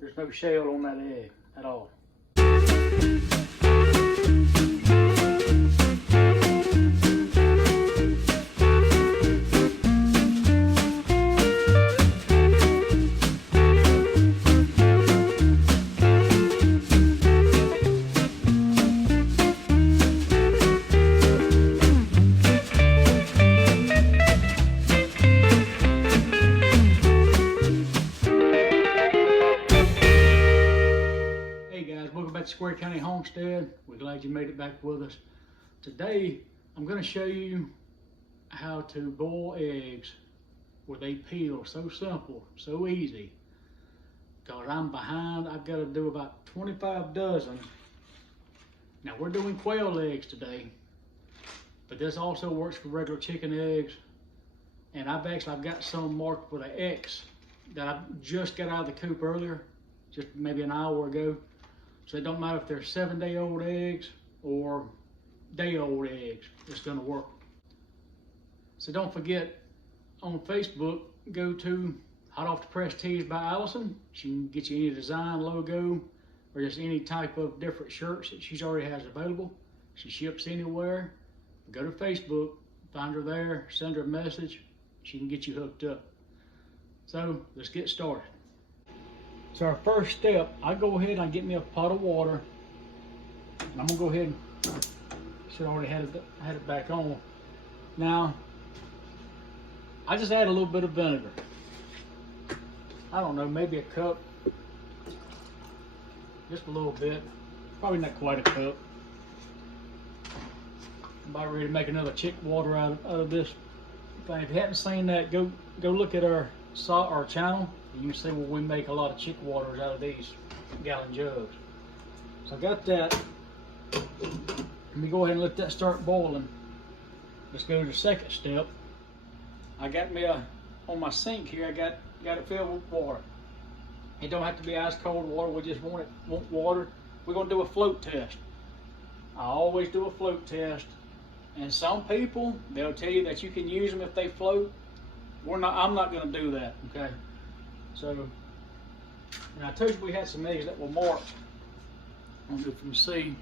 There's no shell on that egg at all. Welcome back to Square County Homestead. We're glad you made it back with us. Today, I'm going to show you how to boil eggs where they peel. So simple, so easy. Because I'm behind, I've got to do about 25 dozen. Now we're doing quail eggs today, but this also works for regular chicken eggs. And I've got some marked with an X that I just got out of the coop earlier, just maybe an hour ago. So it don't matter if they're 7-day-old eggs or day-old eggs, it's gonna work. So don't forget, on Facebook, go to Hot Off the Press Tees by Allison. She can get you any design, logo, or just any type of different shirts that she already has available. She ships anywhere. Go to Facebook, find her there, send her a message. She can get you hooked up. So let's get started. So our first step, I go ahead and I get me a pot of water. And I'm gonna go ahead and should already had it back on. Now, I just add a little bit of vinegar. I don't know, maybe a cup. Just a little bit. Probably not quite a cup. I'm about ready to make another chick water out of this thing. If you haven't seen that, go look at our channel. You can see where we make a lot of chick waters out of these gallon jugs. So I got that. Let me go ahead and let that start boiling. Let's go to the second step. I got me on my sink here, I got it filled with water. It don't have to be ice cold water, we just want water. We're gonna do a float test. I always do a float test. And some people, they'll tell you that you can use them if they float. I'm not gonna do that, okay? So, and I told you we had some eggs that were marked. I don't know if you can see,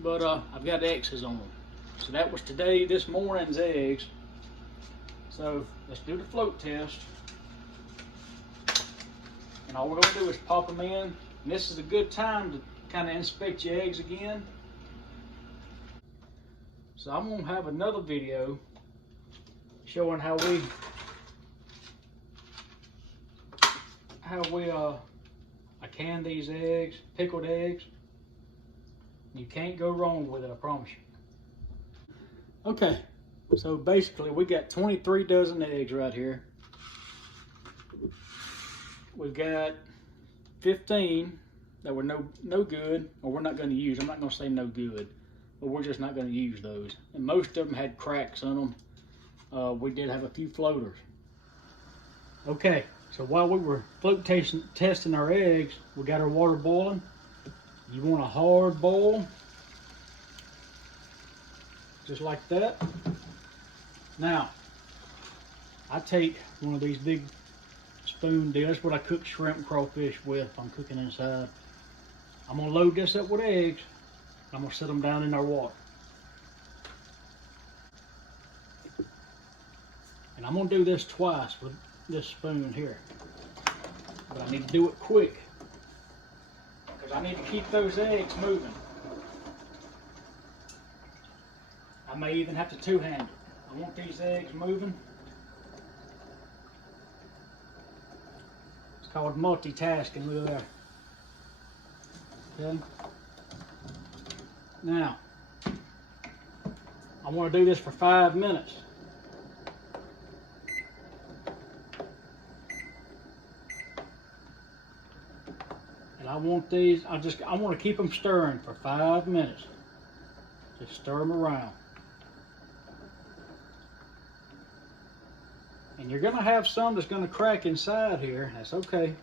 but I've got X's on them. So that was this morning's eggs. So let's do the float test. And all we're gonna do is pop them in. And this is a good time to kind of inspect your eggs again. So I'm gonna have another video showing how we I can these eggs, pickled eggs. You can't go wrong with it, I promise you. Okay, so basically we got 23 dozen eggs right here. We've got 15 that were no good, or we're not going to use. I'm not going to say no good, but we're just not going to use those. And most of them had cracks on them. We did have a few floaters. Okay, so while we were float testing our eggs, we got our water boiling. You want a hard boil, just like that. Now, I take one of these big spoon deals. That's what I cook shrimp and crawfish with if I'm cooking inside. I'm gonna load this up with eggs. I'm gonna set them down in our water. And I'm gonna do this twice with this spoon here. But I need to do it quick, because I need to keep those eggs moving. I may even have to two-hand it. I want these eggs moving. It's called multitasking, look at there. Okay. Now, I want to do this for 5 minutes. And I want these, I want to keep them stirring for 5 minutes. Just stir them around. And you're going to have some that's going to crack inside here. That's okay.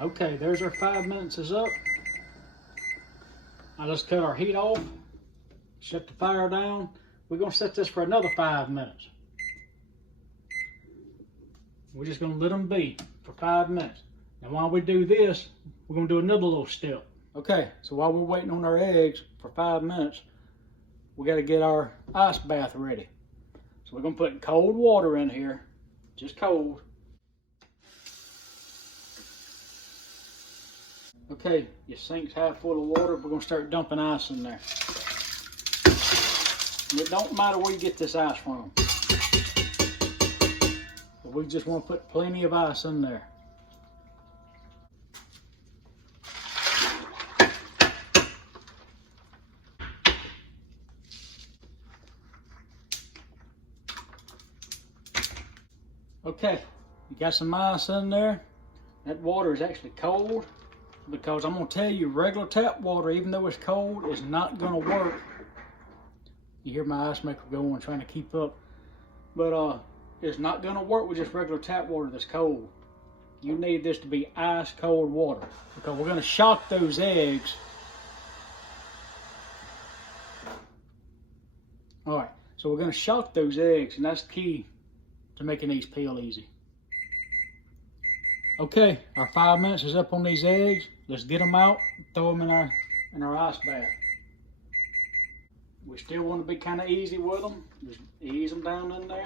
Okay, there's our 5 minutes is up. Now let's cut our heat off. Shut the fire down. We're going to set this for another 5 minutes. We're just going to let them be for 5 minutes. Now while we do this, we're gonna do another little step. Okay, so while we're waiting on our eggs for 5 minutes, we gotta get our ice bath ready. So we're gonna put cold water in here, just cold. Okay, your sink's half full of water. We're gonna start dumping ice in there. And it don't matter where you get this ice from. But we just wanna put plenty of ice in there. Okay, you got some ice in there. That water is actually cold because I'm going to tell you, regular tap water, even though it's cold, is not going to work. You hear my ice maker going, trying to keep up. But it's not going to work with just regular tap water that's cold. You need this to be ice cold water because we're going to shock those eggs. All right, so we're going to shock those eggs, and that's key to making these peel easy. Okay, our 5 minutes is up on these eggs. Let's get them out, throw them in our ice bath. We still want to be kind of easy with them. Just ease them down in there.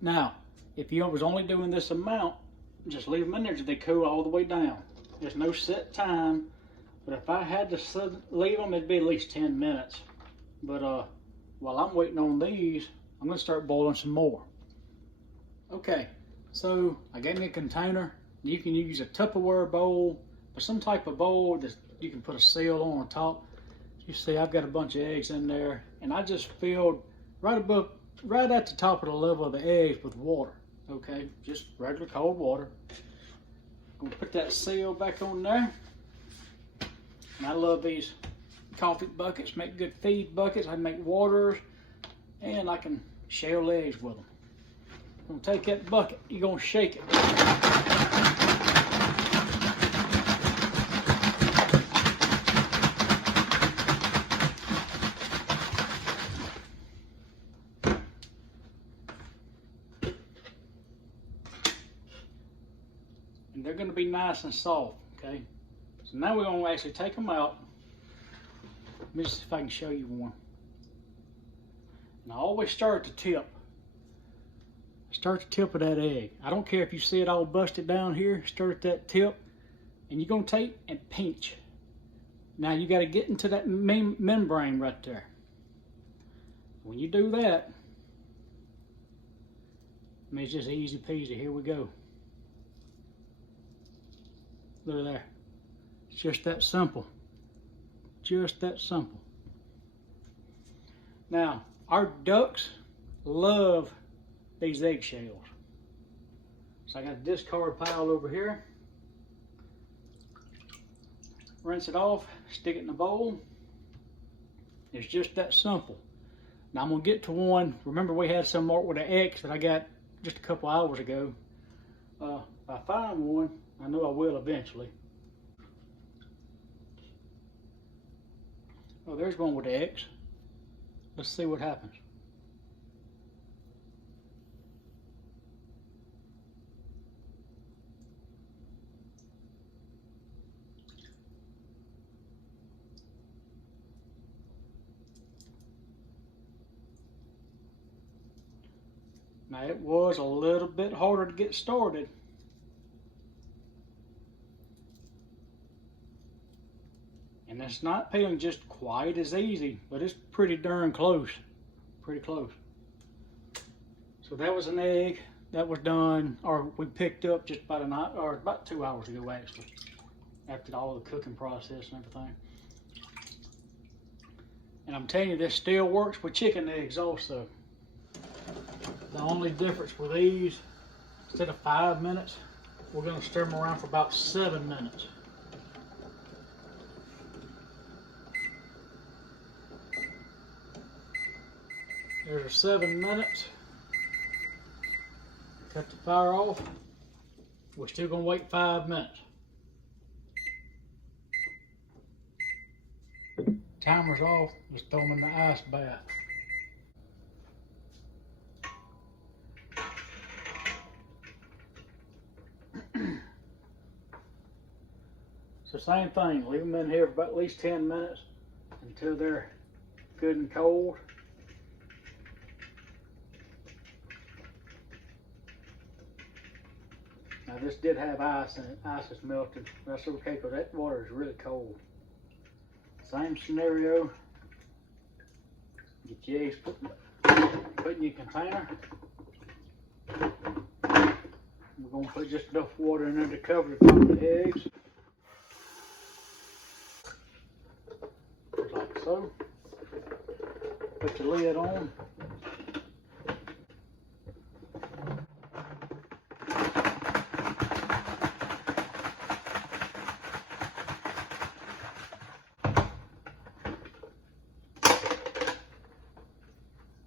Now, if you was only doing this amount, just leave them in there till they cool all the way down. There's no set time, but if I had to leave them, it'd be at least 10 minutes. But while I'm waiting on these, I'm gonna start boiling some more. Okay, so I got me a container. You can use a Tupperware bowl, or some type of bowl that you can put a seal on top. You see, I've got a bunch of eggs in there, and I just filled right at the top of the level of the eggs with water. Okay, just regular cold water. I'm gonna put that seal back on there. And I love these coffee buckets, make good feed buckets. I make waters, and I can shell eggs with them. I'm gonna take that bucket, you're gonna shake it. And they're going to be nice and soft, okay? So now we're going to actually take them out. Let me just see if I can show you one. And I always start at the tip. Start the tip of that egg. I don't care if you see it all busted down here. Start at that tip, and you're going to take and pinch. Now you got to get into that membrane right there. When you do that, I mean, it's just easy peasy. Here we go. Look at there. It's just that simple. Just that simple. Now, our ducks love these eggshells. So I got a discard pile over here. Rinse it off, stick it in the bowl. It's just that simple. Now I'm gonna get to one. Remember we had some marked with an X that I got just a couple hours ago. If I find one, I know I will eventually. Oh, there's one with the X. Let's see what happens. Now it was a little bit harder to get started. And it's not peeling just quite as easy, but it's pretty darn close. Pretty close. So that was an egg that was done, or we picked up just about 2 hours ago actually, after all the cooking process and everything. And I'm telling you, this still works with chicken eggs also. The only difference with these, instead of 5 minutes, we're going to stir them around for about 7 minutes. There's our 7 minutes. Cut the fire off. We're still going to wait 5 minutes. Timer's off, just throw them in the ice bath. So same thing, leave them in here for about at least 10 minutes until they're good and cold. Now this did have ice in it, ice is melted. That's okay because that water is really cold. Same scenario, get your eggs put in your container. We're going to put just enough water in there to cover the top of the eggs. Like so. Put your lid on.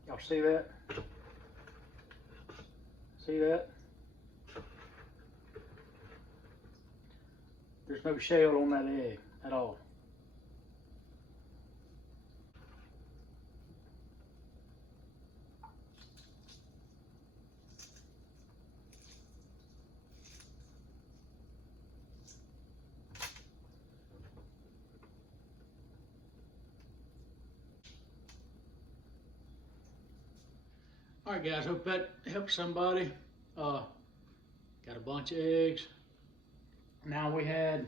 Y'all see that? See that? There's no shell on that egg at all. All right, guys, hope that helps somebody. Got a bunch of eggs. Now we had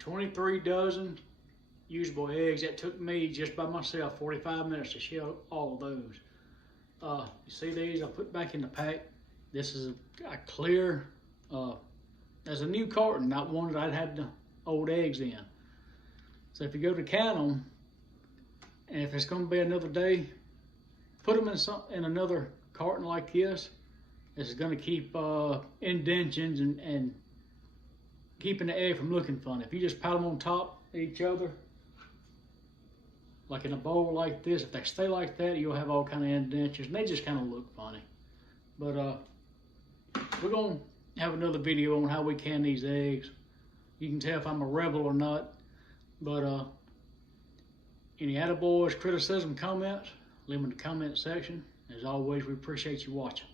23 dozen usable eggs. That took me just by myself 45 minutes to shell all of those. You see these? I put back in the pack. This is a clear, as a new carton, not one that I'd had the old eggs in. So if you go to count them, and if it's going to be another day, put them in another carton like this. This is going to keep indentions and keeping the egg from looking funny. If you just pile them on top of each other, like in a bowl like this, if they stay like that, you'll have all kind of indentions, and they just kind of look funny. But we're going to have another video on how we can these eggs. You can tell if I'm a rebel or not. But any attaboys, criticism, comments, leave them in the comment section. As always, we appreciate you watching.